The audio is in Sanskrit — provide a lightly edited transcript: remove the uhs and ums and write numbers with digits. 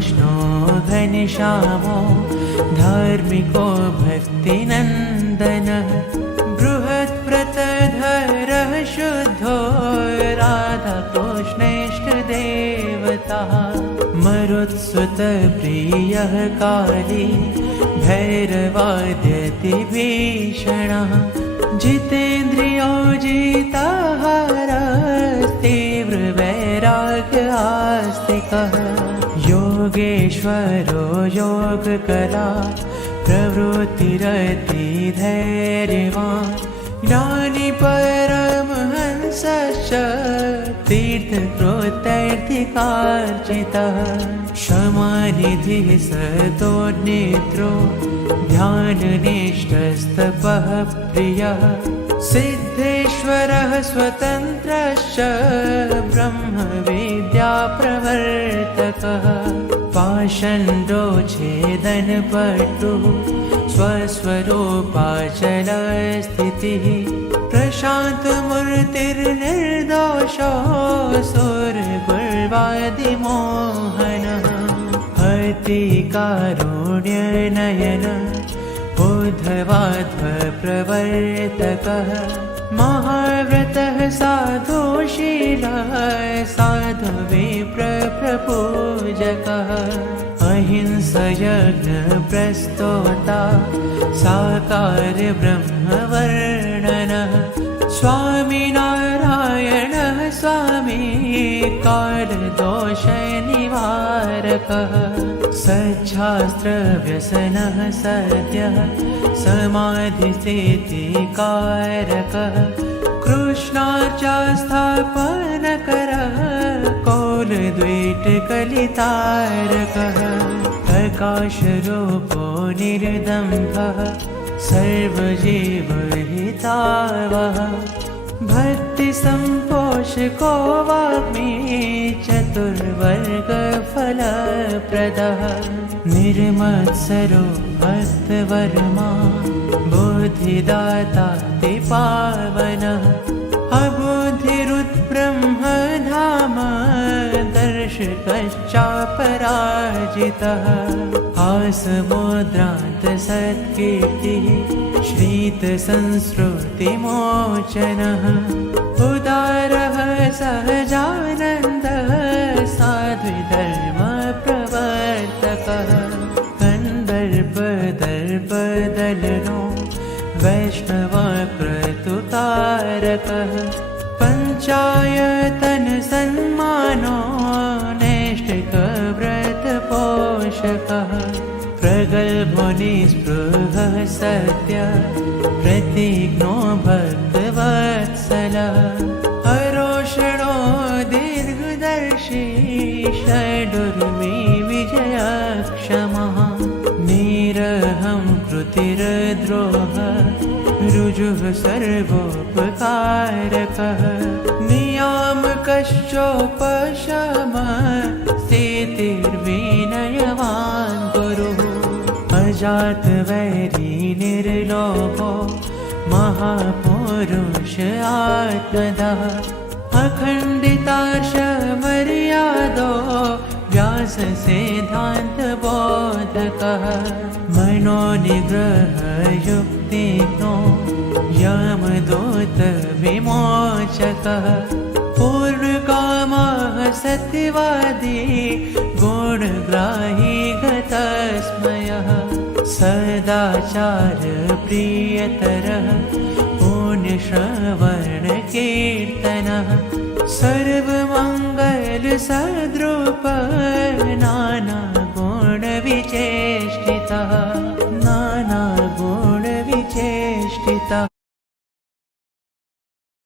कृष्णो घनश्यामो धार्मिको भक्तिनन्दनः बृहत्व्रतधरः शुद्धो राधाकृष्णेष्टदेवता मरुत्सुतप्रियः काली भैरवाद्यति भीषणः जितेन्द्रियो जिताहारस्तीव्रवैराग्य आस्तिकः योगेश्वरो योगकला प्रवृत्तिरति धैर्यवान् ज्ञानी परमहंसश्च तीर्थकृतैर्थिकार्चितः क्षमानिधिः सतो नेत्रो ध्याननिष्ठस्तपः प्रियः सिद्धेश्वरः स्वतन्त्रश्च ब्रह्मविद्याप्रवर्तकः पाषण्डो छेदनपटुः स्वस्वरूपाचलस्थितिः प्रशान्तमूर्तिर्निर्दोषो सुरगुर्वादिमोहनः अतिकारुण्यनयन उद्धवाध्वप्रवर्तकः महाव्रतः साधुशीलः साधुविप्रपूजकः अहिंसयज्ञप्रस्तोता साकार ब्रह्मवर्णनः स्वामिनारायणः स्वामी कालदोषनिवारकः सच्छास्त्रव्यसनः सद्यः समाधिस्थितिकारकः कृष्णार्चास्थापनकरः कौलद्वीटकलितारकः प्रकाशरूपो निर्दम्भः सर्वजीवहितावः भक्तिसम्पोषको वाग्मी चतुर्वर्गफलप्रदः निर्मत्सरो भक्तवर्मा बुद्धिदाताति पावनः अबुद्धिरुद्ब्रह्मधाम दर्शकश्चापराजितः आसमुद्रान्तसत्कीर्तिः श्रीतसंस्कृतिमोचनः उदारः सहजानन्दः साध्विधर्मप्रवर्तकः कन्दर्पदर्पदलनो वैष्णवक्रतुकारकः पञ्चायतनसन्मानो नैष्ठिकव्रतपोषकः प्रगल्भो निःस्पृहः सत्य प्रतिज्ञो भक्तवत्सलः अरोषणो दीर्घदर्शी षडुर्मी विजयक्षमः निरहं कृतिरद्रोह ऋजुः सर्वोपकारकः नियामकश्चोपशमः स्थितिर्विनयवान् गुरुः अजातवैरी निर्लोभो महापुरुष आत्मदः अखण्डितार्षमर्यादो व्याससिद्धान्तबोधकः मनोनिग्रहयुक्तिज्ञो यमदूतविमोचकः पूर्णकामः सत्यवादी गुणग्राही गतस्मयः सदाचारप्रियतरः पुण्यश्रवणकीर्तनः सर्वमङ्गलसद्रूपः नानागुणविचेष्टितः